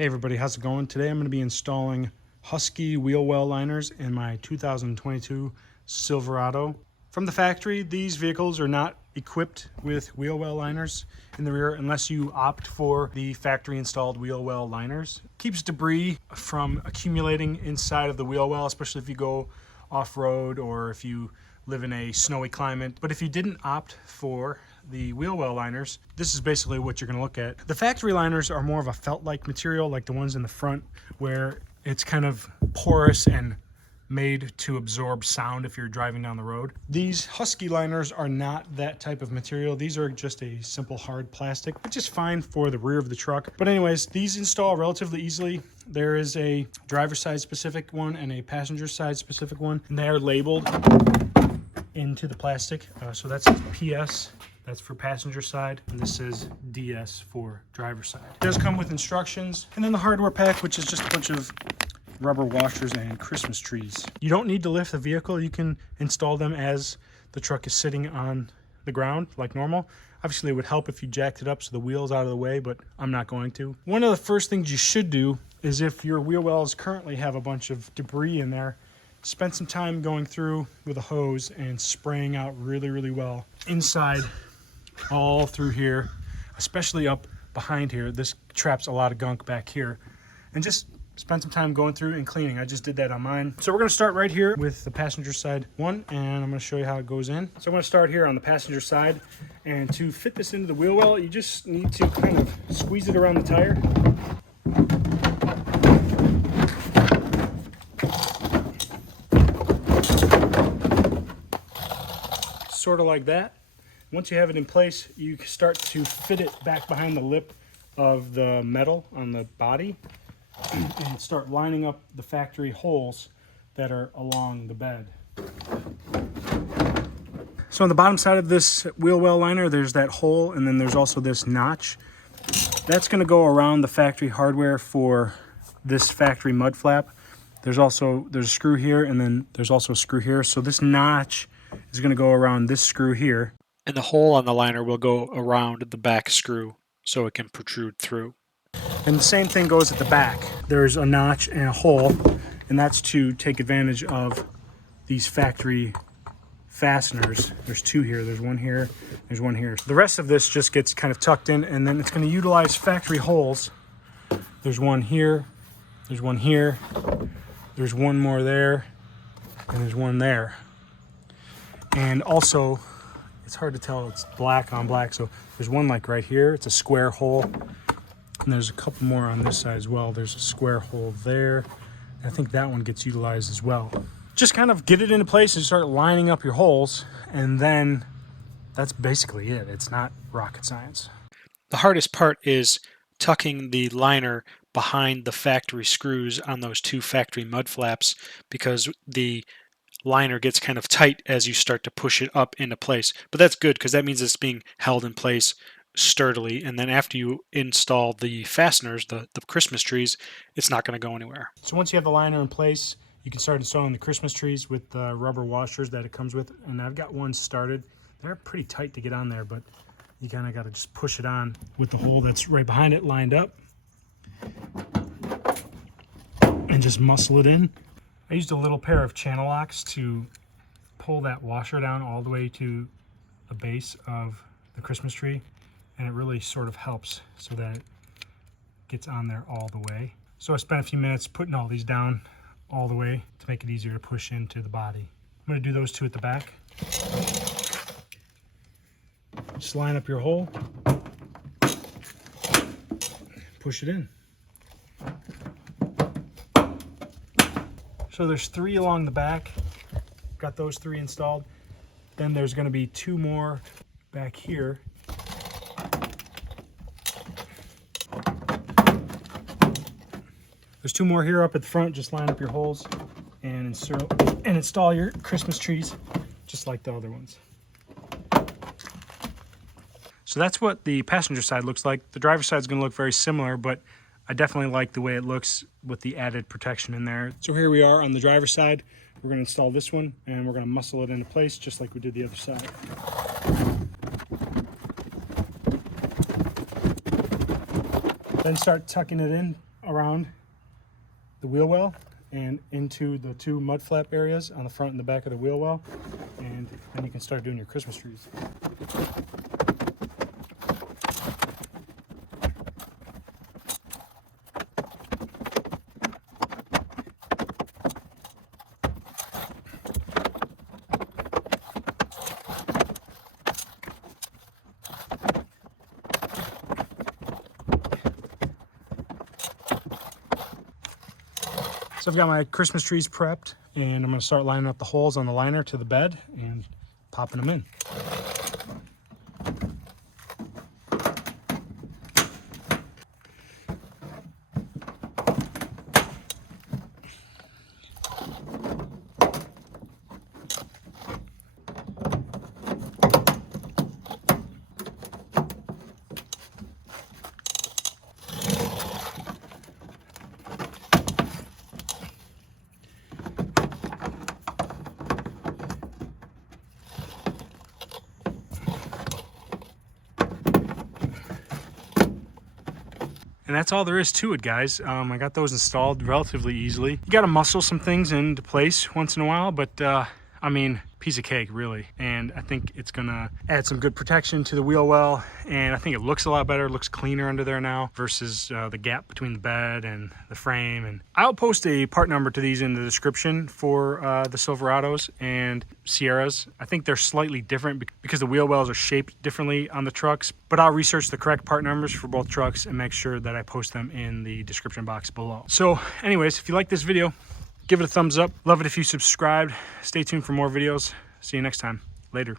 Hey everybody, how's it going? Today I'm going to be installing Husky Wheel Well liners in my 2022 Silverado. From the factory, these vehicles are not equipped with wheel well liners in the rear unless you opt for the factory installed wheel well liners. Keeps debris from accumulating inside of the wheel well, especially if you go off-road or if you live in a snowy climate. But if you didn't opt for the wheel well liners, this is basically what you're going to look at. The factory liners are more of a felt-like material, like the ones in the front, where it's kind of porous and made to absorb sound if you're driving down the road. These Husky liners are not that type of material. These are just a simple hard plastic, which is fine for the rear of the truck. But anyways, these install relatively easily. There is a driver's side specific one and a passenger side specific one, and they are labeled into the plastic. So that's PS. That's for passenger side, and this says DS for driver's side. It does come with instructions, and then the hardware pack, which is just a bunch of rubber washers and Christmas trees. You don't need to lift the vehicle. You can install them as the truck is sitting on the ground like normal. Obviously, it would help if you jacked it up so the wheel's out of the way, but I'm not going to. One of the first things you should do is, if your wheel wells currently have a bunch of debris in there, spend some time going through with a hose and spraying out really well inside, all through here, especially up behind here. This traps a lot of gunk back here, and just spend some time going through and cleaning. I just did that on mine. So we're going to start right here with the passenger side one, and I'm going to show you how it goes in. So I'm going to start here on the passenger side, and to fit this into the wheel well, you just need to kind of squeeze it around the tire. Sort of like that. Once you have it in place, you start to fit it back behind the lip of the metal on the body and start lining up the factory holes that are along the bed. So on the bottom side of this wheel well liner, there's that hole, and then there's also this notch. That's going to go around the factory hardware for this factory mud flap. There's a screw here, and then there's also a screw here. So this notch is going to go around this screw here, and the hole on the liner will go around the back screw so it can protrude through. And the same thing goes at the back. There's a notch and a hole, and that's to take advantage of these factory fasteners. There's two here, there's one here, there's one here. The rest of this just gets kind of tucked in, and then it's going to utilize factory holes. There's one here, there's one here, there's one more there, and there's one there. And also, it's hard to tell, it's black on black, so there's one like right here, it's a square hole. And there's a couple more on this side as well. There's a square hole there. I think that one gets utilized as well. Just kind of get it into place and start lining up your holes, and then that's basically it. It's not rocket science. The hardest part is tucking the liner behind the factory screws on those two factory mud flaps, because the liner gets kind of tight as you start to push it up into place. But that's good, because that means it's being held in place sturdily, and then after you install the fasteners, the Christmas trees, it's not going to go anywhere. So once you have the liner in place, you can start installing the Christmas trees with the rubber washers that it comes with, and I've got one started. They're pretty tight to get on there, but you kind of got to just push it on with the hole that's right behind it lined up and just muscle it in. I used a little pair of channel locks to pull that washer down all the way to the base of the Christmas tree, and it really sort of helps so that it gets on there all the way. So I spent a few minutes putting all these down all the way to make it easier to push into the body. I'm going to do those two at the back. Just line up your hole, push it in. So there's three along the back. Got those three installed. Then there's going to be two more back here. There's two more here up at the front. Just line up your holes and install your Christmas trees just like the other ones. So that's what the passenger side looks like. The driver's side is going to look very similar, but I definitely like the way it looks with the added protection in there. So here we are on the driver's side. We're going to install this one, and we're going to muscle it into place just like we did the other side. Then start tucking it in around the wheel well and into the two mud flap areas on the front and the back of the wheel well, and then you can start doing your Christmas trees. So I've got my Christmas trees prepped, and I'm going to start lining up the holes on the liner to the bed and popping them in. And that's all there is to it, guys. I got those installed relatively easily. You got to muscle some things into place once in a while, but I mean, piece of cake, really. And I think it's gonna add some good protection to the wheel well, and I think it looks a lot better. It looks cleaner under there now versus the gap between the bed and the frame. And I'll post a part number to these in the description for the Silverados and Sierras. I think they're slightly different because the wheel wells are shaped differently on the trucks, but I'll research the correct part numbers for both trucks and make sure that I post them in the description box below. So anyways, if you like this video, give it a thumbs up. Love it if you subscribed. Stay tuned for more videos. See you next time. Later.